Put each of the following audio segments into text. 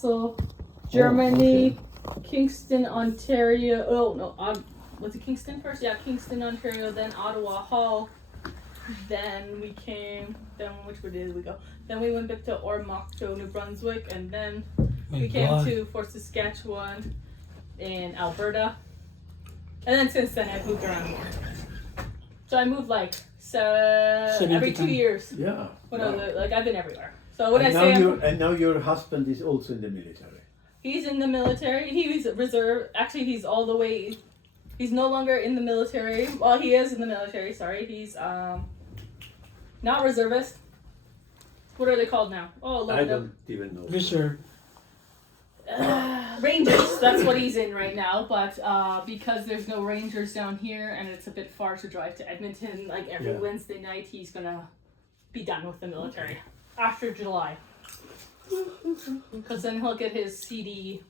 So, Germany, okay. Kingston, Ontario. Oh no, was it Kingston first? Yeah, Kingston, Ontario. Then Ottawa Hall. Then we came. Then which way did we go? Then we went back to Oromocto, New Brunswick, and then we came to Fort Saskatchewan in Alberta. And then since then I've moved around more. So I moved like every 2 years. Yeah. When wow. I've been everywhere. So when and I say and now your husband is also in the military. He's in the military. He's reserve. Actually, he's all the way. He's no longer in the military. Well, he is in the military. Sorry, he's not reservist. What are they called now? Oh, I don't even know. Reserve. Rangers. That's what he's in right now. But because there's no Rangers down here, and it's a bit far to drive to Edmonton, like every Wednesday night, he's gonna be done with the military after July. Because then he'll get his CD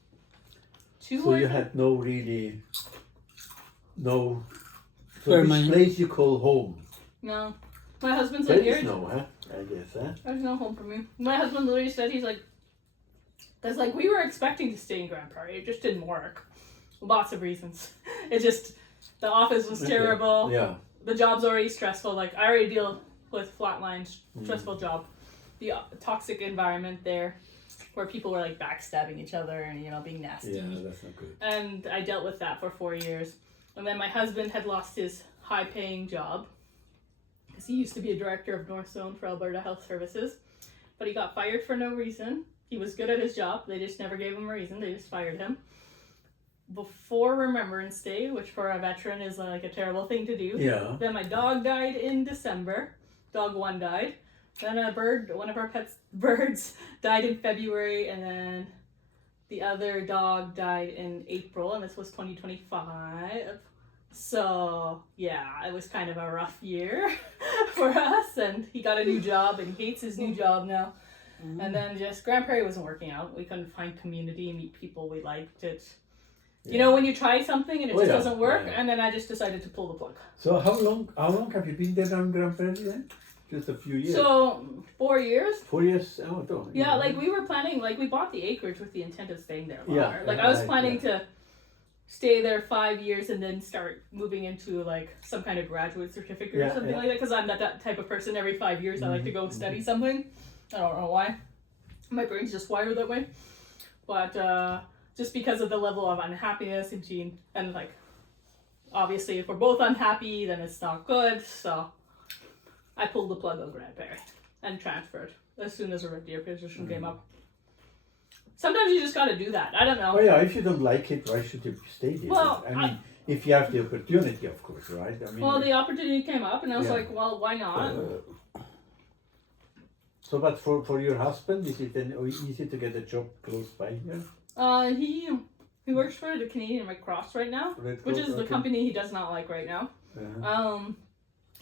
2. So you had no so which Permanent. place you call home? No. My husband's There like, is here. no, huh? I guess, huh? There's no home for me. My husband literally said, he's like, that's like, we were expecting to stay in Grand Prairie. It just didn't work. Lots of reasons. It just, the office was terrible. Yeah. The job's already stressful. Like, I already deal with flatline, stressful job. The toxic environment there, where people were like backstabbing each other and, you know, being nasty. Yeah, that's not good. And I dealt with that for 4 years. And then my husband had lost his high-paying job because he used to be a director of North Zone for Alberta Health Services. But he got fired for no reason. He was good at his job. They just never gave him a reason. They just fired him. Before Remembrance Day, which for a veteran is like a terrible thing to do. Yeah. Then my dog died in December. Dog 1 died. Then one of our birds died in February, and then the other dog died in April, and this was 2025. So, yeah, it was kind of a rough year for us, and he got a new job, and he hates his new job now. Mm-hmm. And then just Grand Prairie wasn't working out. We couldn't find community, meet people we liked. It. Yeah. You know, when you try something and it just doesn't work, and then I just decided to pull the plug. So how long have you been there on Grand Prairie then? Just a few years. So 4 years. 4 years. Oh, don't. Yeah, like we were planning. Like we bought the acreage with the intent of staying there longer. Yeah. Like I was planning to stay there 5 years and then start moving into like some kind of graduate certificate or something like that. Because I'm not that type of person. Every 5 years, I like to go study something. I don't know why. My brain's just wired that way. But just because of the level of unhappiness and like obviously if we're both unhappy, then it's not good. So I pulled the plug on Grand Prairie and transferred as soon as a Red Deer position came up. Sometimes you just gotta do that. I don't know. Oh yeah, if you don't like it, why should you stay there? Well, I mean, if you have the opportunity, of course, right? I mean, well, the opportunity came up, and I was like, well, why not? So, but for your husband, is it then easy to get a job close by here? He works for the Canadian Red Cross right now, which is the company he does not like right now.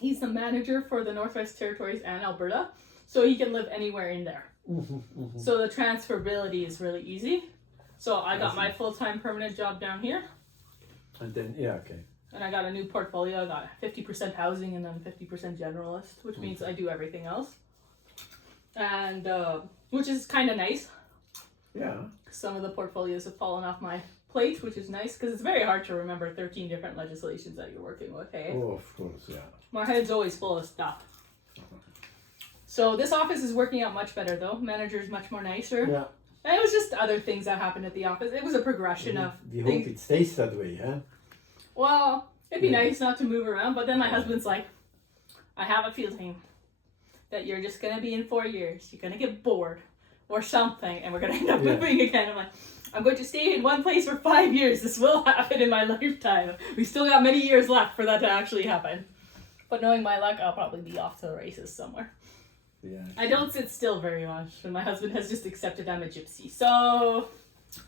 He's the manager for the Northwest Territories and Alberta, so he can live anywhere in there. So the transferability is really easy. So I got my full-time permanent job down here. And then, And I got a new portfolio. I got 50% housing and then 50% generalist, which means I do everything else. And, which is kind of nice. Yeah. Some of the portfolios have fallen off my plate, which is nice, because it's very hard to remember 13 different legislations that you're working with, hey? Oh, of course, yeah. My head's always full of stuff. So this office is working out much better, though. Manager's much more nicer. Yeah. And it was just other things that happened at the office. It was a progression of We things. hope it stays that way, huh? Well, it'd be nice not to move around, but then my husband's like, I have a feeling that you're just going to be in 4 years. You're going to get bored or something, and we're going to end up moving again. I'm like, I'm going to stay in one place for 5 years. This will happen in my lifetime. We still got many years left for that to actually happen. But knowing my luck, I'll probably be off to the races somewhere. Yeah. I don't sit still very much, and my husband has just accepted I'm a gypsy. So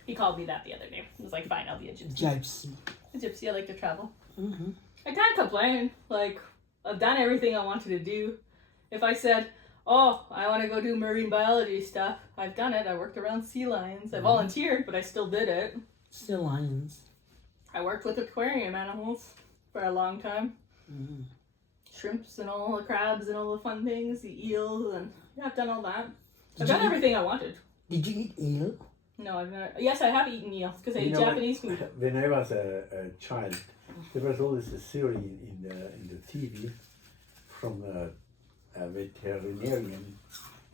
he called me that the other day. I was like, fine, I'll be a gypsy. A gypsy, I like to travel. Mm-hmm. I can't complain. Like, I've done everything I wanted to do. If I said, oh, I want to go do marine biology stuff, I've done it. I worked around sea lions. I volunteered, but I still did it. Sea lions. I worked with aquarium animals for a long time. Mm-hmm. Shrimps and all the crabs and all the fun things, the eels, and I've done all that. I've done everything I wanted. Did you eat eel? No, I've never. Yes, I have eaten eel because I You eat know, Japanese food. When I was a child, there was always a series in the TV from a veterinarian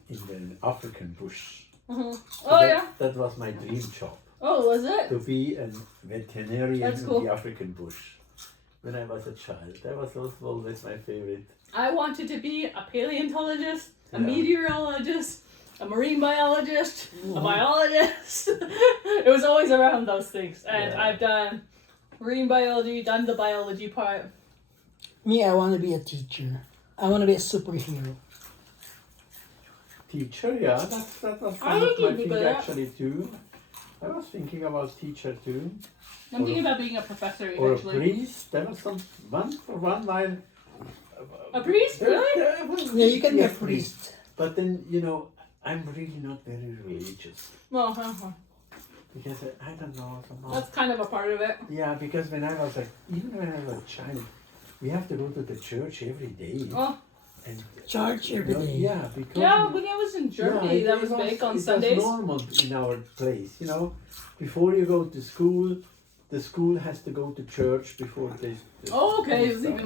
in the African bush. Mm-hmm. So Oh that, yeah. that was my dream job, Oh, was it? to be a veterinarian That's in cool. the African bush. When I was a child, that was also always my favorite. I wanted to be a paleontologist, a Yeah. meteorologist, a marine biologist, a biologist. It was always around those things, and Yeah. I've done marine biology, done the biology part. Me, I want to be a teacher. I want to be a superhero. Teacher, yeah, that was I one of think my you'd be things good at- actually too. I was thinking about teacher too, I'm thinking about being a professor or a eventually. priest. There was some one for one while. A priest, really? Yeah, you can be a priest. But then I'm really not very religious Well, uh-huh. because I don't know somehow. That's kind of a part of it. Yeah, because when I was even when I was a child, we have to go to the church every day. Oh, And Church every day. yeah, because yeah, when I was in Germany, yeah, that was big on it Sundays. was normal in our place, Before you go to school, the school has to go to church before they. Oh, okay, it was stuff. even